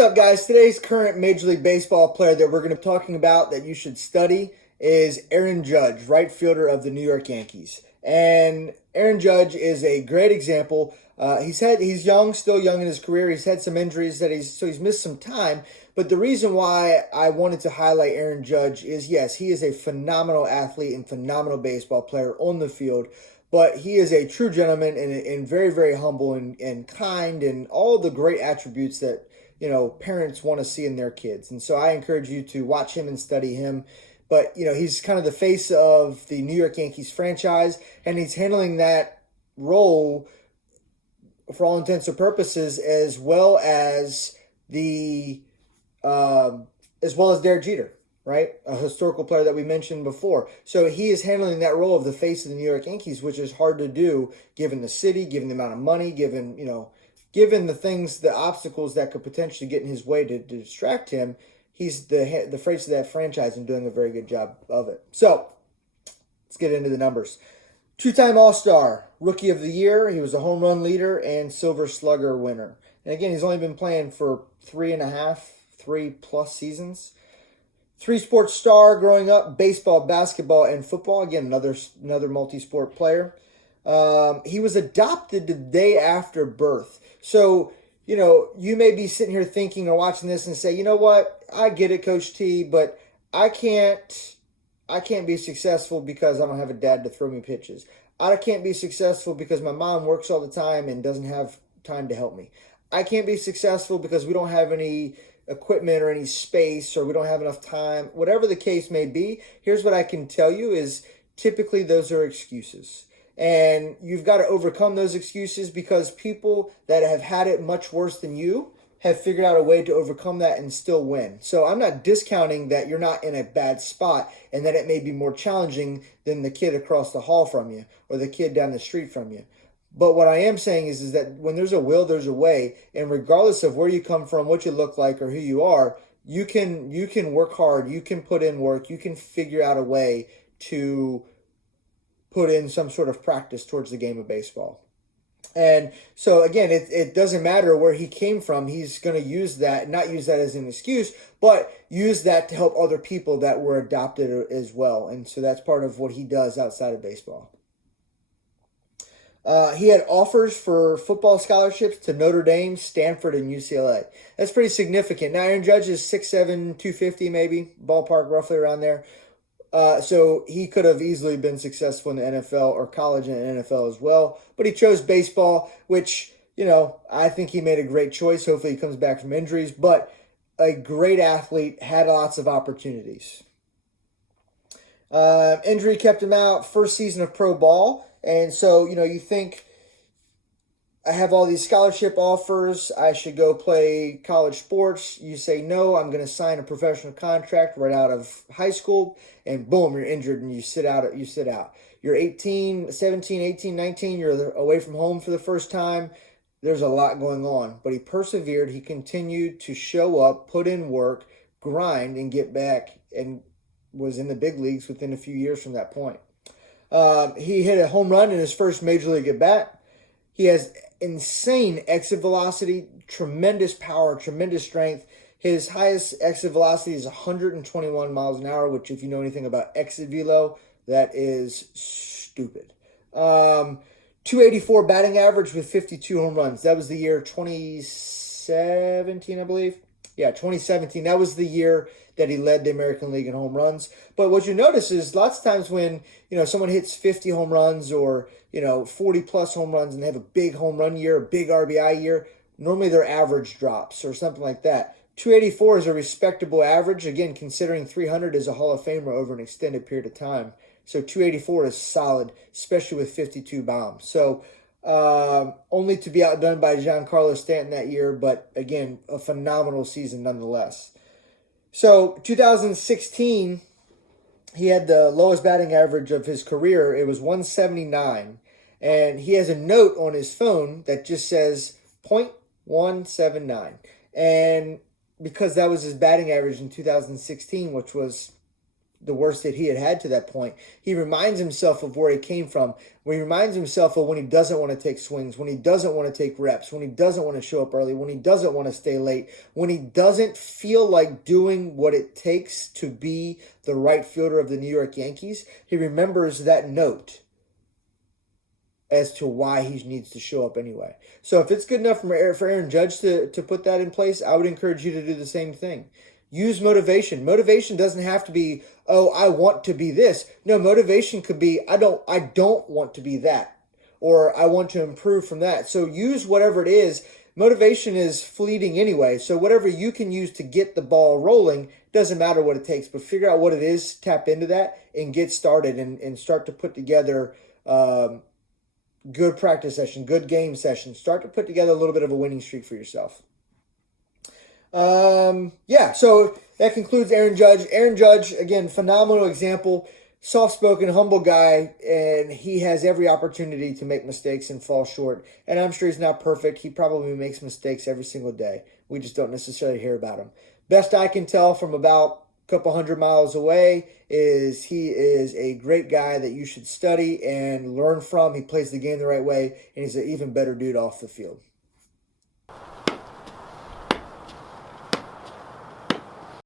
up, guys? Today's current Major League Baseball player that we're going to be talking about that you should study is Aaron Judge, right fielder of the New York Yankees. And Aaron Judge is a great example. He's young, still young in his career. He's had some injuries he's missed some time. But the reason why I wanted to highlight Aaron Judge is, yes, he is a phenomenal athlete and phenomenal baseball player on the field. But he is a true gentleman and very, very humble and kind and all the great attributes that, parents want to see in their kids. And so I encourage you to watch him and study him. But, he's kind of the face of the New York Yankees franchise, and he's handling that role for all intents and purposes as well as Derek Jeter, right? A historical player that we mentioned before. So he is handling that role of the face of the New York Yankees, which is hard to do given the city, given the amount of money, given the obstacles that could potentially get in his way to distract him. He's the face of that franchise and doing a very good job of it. So let's get into the numbers. Two-time All-Star, Rookie of the Year. He was a home run leader and Silver Slugger winner. And again, he's only been playing for 3+ seasons. Three-sport star growing up, baseball, basketball, and football. Again, another multi-sport player. He was adopted the day after birth. So, you may be sitting here thinking or watching this and say, you know what? I get it, Coach T, but I can't be successful because I don't have a dad to throw me pitches. I can't be successful because my mom works all the time and doesn't have time to help me. I can't be successful because we don't have any equipment or any space or we don't have enough time. Whatever the case may be, here's what I can tell you is typically those are excuses. And you've got to overcome those excuses because people that have had it much worse than you have figured out a way to overcome that and still win. So I'm not discounting that you're not in a bad spot and that it may be more challenging than the kid across the hall from you or the kid down the street from you. But what I am saying is that when there's a will, there's a way. And regardless of where you come from, what you look like, or who you are, you can work hard. You can put in work. You can figure out a way to put in some sort of practice towards the game of baseball. And so, again, it doesn't matter where he came from. He's going to use that, not use that as an excuse, but use that to help other people that were adopted as well. And so that's part of what he does outside of baseball. He had offers for football scholarships to Notre Dame, Stanford, and UCLA. That's pretty significant. Now, Aaron Judge is 6'7", 250 maybe, ballpark roughly around there. So he could have easily been successful in the NFL or college and NFL as well. But he chose baseball, which, I think he made a great choice. Hopefully he comes back from injuries. But a great athlete, had lots of opportunities. Injury kept him out. First season of pro ball. And so, you think, I have all these scholarship offers. I should go play college sports. You say, no, I'm going to sign a professional contract right out of high school. And boom, you're injured and you sit out. You're 17, 18, 19. You're away from home for the first time. There's a lot going on. But he persevered. He continued to show up, put in work, grind, and get back. And was in the big leagues within a few years from that point. He hit a home run in his first major league at bat. He has insane exit velocity, tremendous power, tremendous strength. His highest exit velocity is 121 miles an hour, which if you know anything about exit velo, that is stupid. 284 batting average with 52 home runs. That was the year 2017, I believe. Yeah, 2017. That was the year that he led the American League in home runs. But what you notice is lots of times when, someone hits 50 home runs or, 40 plus home runs and they have a big home run year, a big RBI year, normally their average drops or something like that. 284 is a respectable average, again, considering 300 is a Hall of Famer over an extended period of time. So 284 is solid, especially with 52 bombs. So only to be outdone by Giancarlo Stanton that year, but again, a phenomenal season nonetheless. So 2016, he had the lowest batting average of his career. It was 179. And he has a note on his phone that just says .179. And because that was his batting average in 2016, which was the worst that he had to that point. He reminds himself of where he came from, where he reminds himself of when he doesn't want to take swings, when he doesn't want to take reps, when he doesn't want to show up early, when he doesn't want to stay late, when he doesn't feel like doing what it takes to be the right fielder of the New York Yankees. He remembers that note as to why he needs to show up anyway. So if it's good enough for Aaron Judge to put that in place, I would encourage you to do the same thing. Use motivation. Motivation doesn't have to be, oh, I want to be this. No, motivation could be, I don't want to be that, or I want to improve from that. So use whatever it is. Motivation is fleeting anyway. So whatever you can use to get the ball rolling, doesn't matter what it takes, but figure out what it is, tap into that, and get started and start to put together good practice session, good game session. Start to put together a little bit of a winning streak for yourself. So that concludes Aaron Judge. Aaron Judge, again, phenomenal example, soft-spoken, humble guy, and he has every opportunity to make mistakes and fall short. And I'm sure he's not perfect. He probably makes mistakes every single day. We just don't necessarily hear about him. Best I can tell from about a couple hundred miles away is he is a great guy that you should study and learn from. He plays the game the right way, and he's an even better dude off the field.